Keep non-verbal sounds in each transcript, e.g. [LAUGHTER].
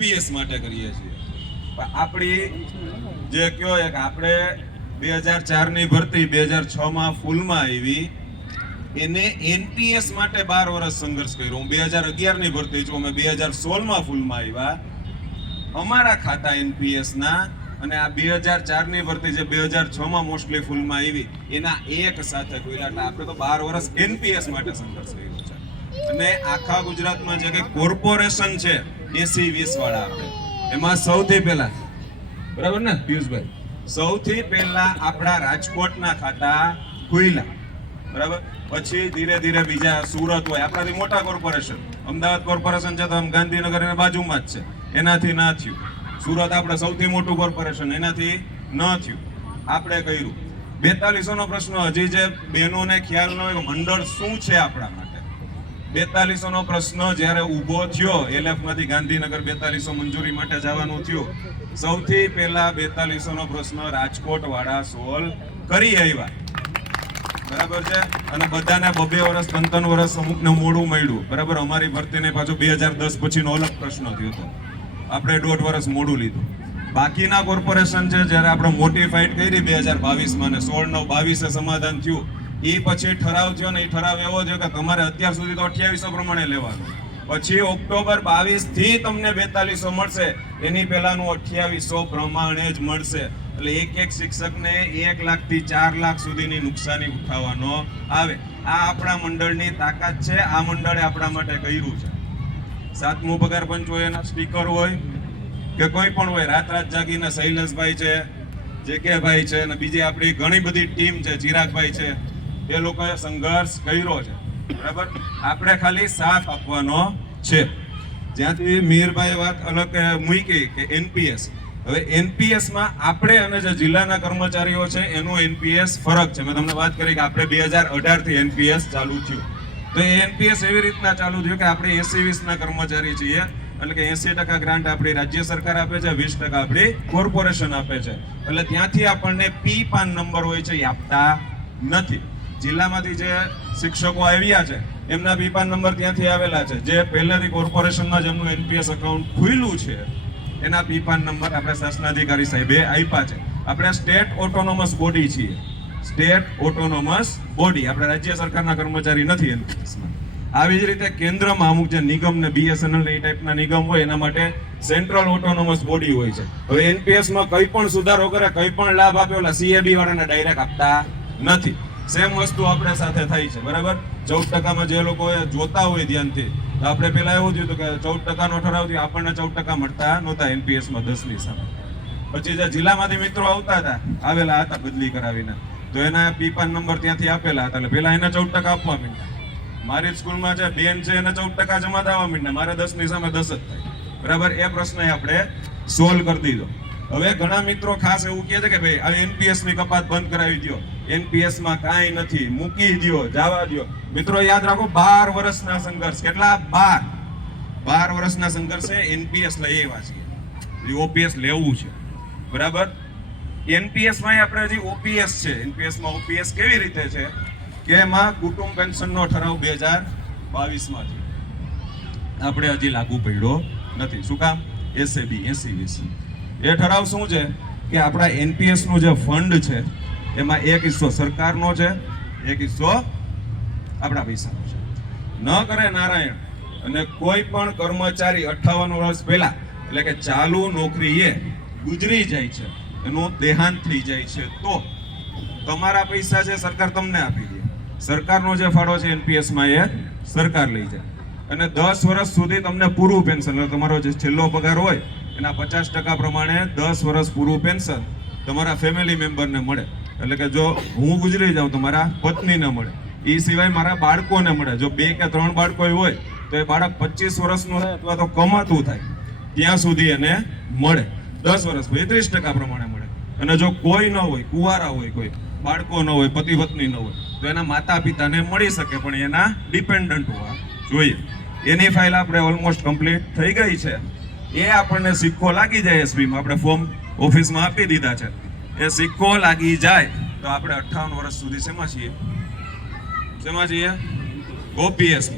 PS માટે કરીએ છીએ. આપણી જે કયો એક, આપણે બે હજાર ચારની ભરતી, બે હજાર છમાં ફૂલમાં આવી. એને એનપીએસ માટે બાર વર્ષ સંઘર્ષ કર્યો. હું બે હજાર અગિયારની ભરતી છું, અમે બે હજાર સોળમાં ફૂલમાં આવ્યા. અમારા ખાતા એનપીએસના અને આ બે હજાર ચારની ભરતી જે બે હજાર છમાં મોસ્ટલી ફૂલમાં આવી, એના એક સાથે એટલે આપણે તો બાર વર્ષ એનપીએસ માટે સંઘર્ષ કર્યો છે. અને આખા ગુજરાતમાં જે કે કોર્પોરેશન છે એસી વીસ વાળા આપણે. એમાં સૌથી પહેલા, બરાબર ને, પિયુષભાઈ? સૌથી પહેલા આપણા રાજકોટના ખાતા ખુલ્લા, બરાબર? પછી ધીરે ધીરે બીજા સુરત હોય. આપણાથી મોટા કોર્પોરેશન. અમદાવાદ કોર્પોરેશન છે તો આમ ગાંધીનગર એના બાજુમાં જ છે. એનાથી ના થયું. સુરત આપણે સૌથી મોટું કોર્પોરેશન, એનાથી ન થયું. આપણે કર્યું. બેતાલીસો નો પ્રશ્ન હજી જે બહેનોને ખ્યાલ ન હોય મંડળ શું છે આપણા માટે? બેતાલીસો નો પ્રશ્ન જ્યારે ઊભો થયો એલએફમાંથી ગાંધીનગર બેતાલીસો મંજૂરી માટે જવાનું થયું. સૌથી પહેલા બેતાલીસો નો પ્રશ્ન રાજકોટ વાળા સોલ્વ કરી આવ્યા. બરાબર છે? અને બધાને બબે વર્ષ ત્રણ વર્ષ અમુકને મોડું મળ્યું. બરાબર? અમારી ભરતીને પાછું બે હજાર દસ પછીનો અલગ પ્રશ્ન થયો હતો. આપણે દોઢ વર્ષ મોડું લીધું. બાકીના કોર્પોરેશન છે, જ્યારે આપણે મોટી ફાઇટ કરી બે હજાર બાવીસમાં ને સોળ નવ બાવીસે સમાધાન થયું. એ પછી ઠરાવ થયો ને એ ઠરાવ એવો થયો કે તમારે અત્યાર સુધી તો અઠ્યાવીસો પ્રમાણે લેવાનું. પછી ઓક્ટોબર બાવીસથી તમને બેતાલીસો મળશે. એની પહેલાનું અઠ્યાવીસો પ્રમાણે જ મળશે. એટલે એક એક શિક્ષકને એક લાખથી ચાર લાખ સુધીની નુકસાની ઉઠાવવાનો આવે. આ આપણા મંડળની તાકાત છે. આ મંડળે આપણા માટે કર્યું છે. સાતમું પગાર પંચ હોય એના સ્પીકર હોય કે કોઈ પણ હોય રાત રાત જાગીને શૈલેષભાઈ છે જે કે ભાઈ છે અને બીજી આપણી ઘણી બધી ટીમ છે, ચિરાગભાઈ છે. એ લોકોએ સંઘર્ષ કર્યો છે. બરાબર? આપણે ખાલી સાથ આપવાનો છે. જ્યાંથી મીરભાઈ વાત અલગ મૂકી કે એનપીએસ. હવે એનપીએસમાં આપણે અને જે જિલ્લાના કર્મચારીઓ છે, એનું એનપીએસ ફરક છે. મેં તમને વાત કરી કે આપણે બે હજાર અઢારથી એનપીએસ ચાલુ થયું. તો એ એનપીએસ એવી રીતના ચાલુ થયું કે આપણે એસી વીસ ના કર્મચારી છીએ. એટલે કે એસી ટકા ગ્રાન્ટ આપણી રાજ્ય સરકાર આપે છે, વીસ ટકા આપણી કોર્પોરેશન આપે છે. એટલે ત્યાંથી આપણને પી પાન નંબર હોય છે એ આપતા નથી. જિલ્લામાંથી જે શિક્ષકો આવ્યા છે, એમના બીપાન નંબર ત્યાંથી આવેલા છે. જે પહેલેથી કોર્પોરેશનમાં જેમનું એનપીએસ અકાઉન્ટ ખુલ્લું છે, એના બીપાન નંબર આપણે શાસનાધિકારી સાહેબે આપ્યા છે. આપણે સ્ટેટ ઓટોનોમસ બોડી છીએ. સ્ટેટ ઓટોનોમસ બોડી આપણે રાજ્ય સરકારના કર્મચારી નથી એનપીએસમાં આવી જ રીતે કેન્દ્રમાં અમુક જે નિગમ ને બીએસએનએલ એ ટાઈપના નિગમ હોય, એના માટે સેન્ટ્રલ ઓટોનોમસ બોડી હોય છે. હવે એનપીએસમાં કંઈ પણ સુધારો કરે, કંઈ પણ લાભ આપે, ઓલા સીએબી વાળાને ડાયરેક્ટ આપતા નથી. સેમ વસ્તુ આપણે સાથે થાય છે, બરાબર? ચૌદ ટકામાં જે લોકો જોતા હોય ધ્યાનથી, તો આપણે પેલા એવું જોયું કે ચૌદ ટકાનો થયો, આપણને ચૌદ ટકા મળતા નહોતા એમપીએસમાં દસમી સામે. પછી જે જિલ્લામાંથી મિત્રો આવતા હતા, આવેલા હતા બદલી કરાવીને, તો એના પીપાન નંબર ત્યાંથી આપેલા હતા, એટલે પેલા એને ચૌદ ટકા આપવા માંડ્યા. મારી સ્કૂલમાં જે બેન છે, એને ચૌદ ટકા જમા થવા માંડ્યા, મારે દસની સામે દસ જ થાય. બરાબર? એ પ્રશ્ન આપણે સોલ્વ કરી દીધો. હવે ઘણા મિત્રો ખાસ એવું કહે છે કે ભાઈ, આ એનપીએસની કપાત બંધ કરાવી દો એનપીએસમાં કાંઈ નથી. મૂકી દો જવા દો મિત્રો, યાદ રાખો, બાર વર્ષના સંઘર્ષ. કેટલા? બાર. બાર વર્ષના સંઘર્ષે એનપીએસ લઈ આવ્યા છીએ. ઓપીએસ લેવું છે. બરાબર? એનપીએસમાં આપણે હજી ઓપીએસ છે. એનપીએસમાં ઓપીએસ કેવી રીતે છે? કે એમાં કુટુંબ પેન્શન નો ઠરાવ બે હજાર બાવીસમાં છે આપણે હજી લાગુ પડ્યો નથી. શું કામ? એસએબી એસી એ ઠરાવ શું છે? કે આપણા એનપીએસનું જે ફંડ છે, એમાં એક હિસ્સો સરકારનો છે, એક હિસ્સો આપણા પૈસાનો છે. ન કરે નારાયણ અને કોઈ પણ કર્મચારી અઠ્ઠાવન વર્ષ પહેલા, એટલે કે ચાલુ નોકરીએ ગુજરી જાય છે, એનું દેહાંત થઈ જાય છે, તો તમારા પૈસા છે, સરકાર તમને આપી દે. સરકારનો જે ફાળો છે એનપીએસમાં એ સરકાર લઈ જાય. અને દસ વર્ષ સુધી તમને પૂરું પેન્શન તમારો જે છેલ્લો પગાર હોય એના પચાસ ટકા પ્રમાણે દસ વર્ષ પૂરું પેન્શન તમારા ફેમિલી મેમ્બરને મળે. એટલે કે જો હું ગુજરી જાઉં તો મારા પત્નીને મળે. એ સિવાય મારા બાળકોને મળે. જો બે કે ત્રણ બાળકો હોય તો એ બાળક પચીસ વર્ષનું થાય અથવા તો કમાતું થાય, ત્યાં સુધી એને મળે. દસ વર્ષ પછી ત્રીસ ટકા પ્રમાણે મળે. અને જો કોઈ ન હોય, કુવારા હોય કોઈ, બાળકો ન હોય, પતિ પત્ની ન હોય, તો એના માતા પિતાને મળી શકે, પણ એના ડિપેન્ડન્ટ હોવા જોઈએ. એની ફાઇલ આપણે ઓલમોસ્ટ કમ્પ્લીટ થઈ ગઈ છે. એ આપણને સિક્કો લાગી જાય એસબીમાં આપણે ફોર્મ ઓફિસમાં આપી દીધા છે. એ સિક્કો લાગી જાય તો આપણે અઠ્ઠાવન વર્ષ સુધી શેમાં છીએ? શેમાં છીએ? ઓપીએસ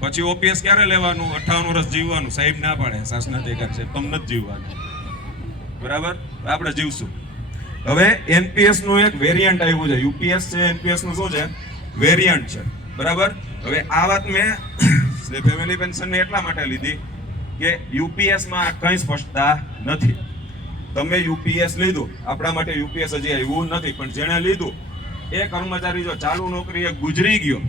પછી ઓપીએસ ક્યારે લેવાનું? અઠાવન વર્ષ જીવવાનું. સાહેબ ના પાડે. શાસના અધિકારી છે. તમને જ જીવવાનું. બરાબર? આપણે જીવશું. હવે એનપીએસનું એક વેરિયન્ટ આવ્યું છે. યુપીએસ છે એનપીએસનું શું છે? વેરિયન્ટ છે. બરાબર? હવે આ વાત મેં [COUGHS] ફેમિલી પેન્શન ને એટલા માટે લીધી કે યુપીએસમાં કંઈ સ્પષ્ટતા નથી. તમે યુપીએસ લીધું. આપણા માટે યુપીએસ હજી આવ્યું નથી, પણ જેણે લીધું, એ કર્મચારી જો ચાલુ નોકરીએ ગુજરી ગયો,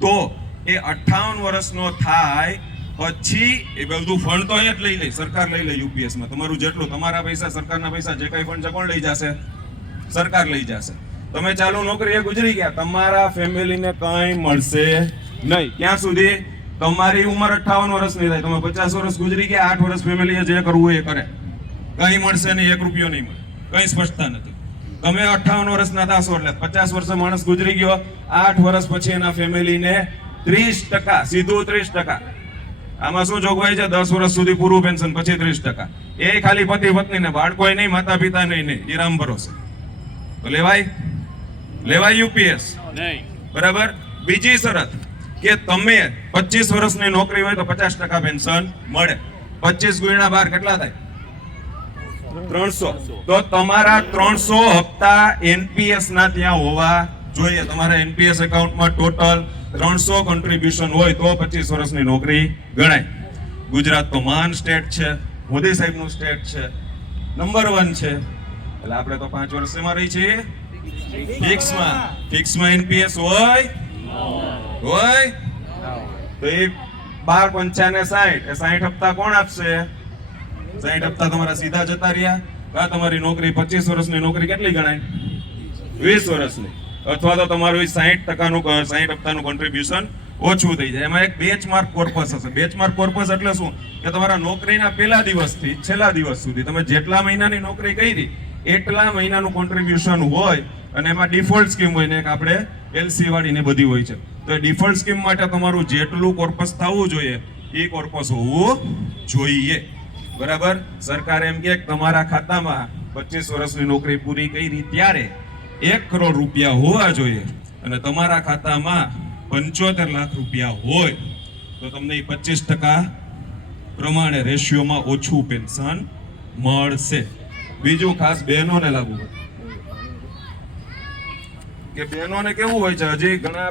તો એ અઠ્ઠાવન વર્ષનો થાય, પછી એ બધું ફંડ તો એ જ લઈ લે, સરકાર લઈ લે યુપીએસમાં તમારું જેટલું, તમારા પૈસા, સરકારના પૈસા, જે કઈ ફંડ છે, કોણ લઈ જશે? સરકાર લઈ જશે. તમે ચાલુ નોકરીએ ગુજરી ગયા, તમારા ફેમિલીને કંઈ મળશે નહીં. ક્યાં સુધી? તમારી ઉંમર અઠ્ઠાવન વર્ષની થાય. તમે પચાસ વર્ષ ગુજરી ગયા આઠ વર્ષ ફેમિલીએ જે કરવું એ કરે. કંઈ મળશે નહીં એક રૂપિયો નહીં મળે. કંઈ સ્પષ્ટતા નથી. તમે અઠ્ઠાવન વર્ષના થશો એટલે પચાસ વર્ષે માણસ ગુજરી ગયો આઠ વર્ષ પછી એના ફેમિલીને ત્રીસ ટકા સીધું ત્રીસ ટકા. આમાં શું જોગવાઈ છે? દસ વર્ષ સુધી પૂરું પેન્શન પછી ત્રીસ ટકા. એ ખાલી પતિ પત્ની ને બાળકો નહીં માતા પિતા નહીં. નહીં ઈરામ ભરોસે. તો લેવાય? લેવાય યુપીએસ નહીં. બરાબર? બીજી શરત. કે તમે પચીસ વર્ષની નોકરી હોય તો પચાસ ટકા પેન્શન મળે. પચીસ ગુણ્યા બાર કેટલા થાય? ત્રણસો. તો તમારા ત્રણસો હપ્તા એનપીએસ ના ત્યાં હોવા જોઈએ. તમારા એનપીએસ એકાઉન્ટમાં ટોટલ ત્રણસો કોન્ટ્રીબ્યુશન હોય તો પચીસ વર્ષની નોકરી ગણાય. ગુજરાત તો મહાન સ્ટેટ છે. મોદી સાહેબનું સ્ટેટ છે. નંબર વન છે. એટલે આપણે તો પાંચ વર્ષ એમાં રહી છીએ. ફિક્સમાં ફિક્સમાં એનપીએસ હોય હોય? તો એ બાર પંચાને સાઠ એ સાઠ હપ્તા કોણ આપશે? સાઠ હપ્તા તમારા સીધા જતા રહ્યા. કા તમારી નોકરી પચીસ વર્ષની નોકરી કેટલી ગણાય? વીસ વર્ષની. અથવા તો તમારું સાહીઠ ટકાનું સાહીઠ હપ્તાનું કોન્ટ્રીબ્યુશન ઓછું થઈ જાય. એમાં એક બેચમાર્ક કોર્પસ હશે. બેચમાર્ક કોર્પસ એટલે શું? કે તમારા નોકરીના પહેલા દિવસથી છેલ્લા દિવસ સુધી તમે જેટલા મહિનાની નોકરી કરી એટલા મહિનાનું કોન્ટ્રીબ્યુશન હોય અને એમાં ડિફોલ્ટ સ્કીમ હોય ને એક આપણે એલસી વાળીને બધી હોય છે. તો એ ડિફોલ્ટ સ્કીમ માટે તમારું જેટલું કોર્પસ થવું જોઈએ, એ કોર્પસ હોવું જોઈએ. બરાબર? સરકાર એમ કે તમારા ખાતામાં પચીસ વર્ષની નોકરી પૂરી કરી ત્યારે એક કરોડ રૂપિયા હોવા જોઈએ અને તમારા ખાતામાં પંચોતેર લાખ રૂપિયા હોય તો તમને એ પચીસ ટકા પ્રમાણે રેશિયોમાં ઓછું પેન્શન મળશે. બીજું ખાસ બહેનોને લાગુ પડે કે બહેનોને કેવું હોય છે? હજી ઘણા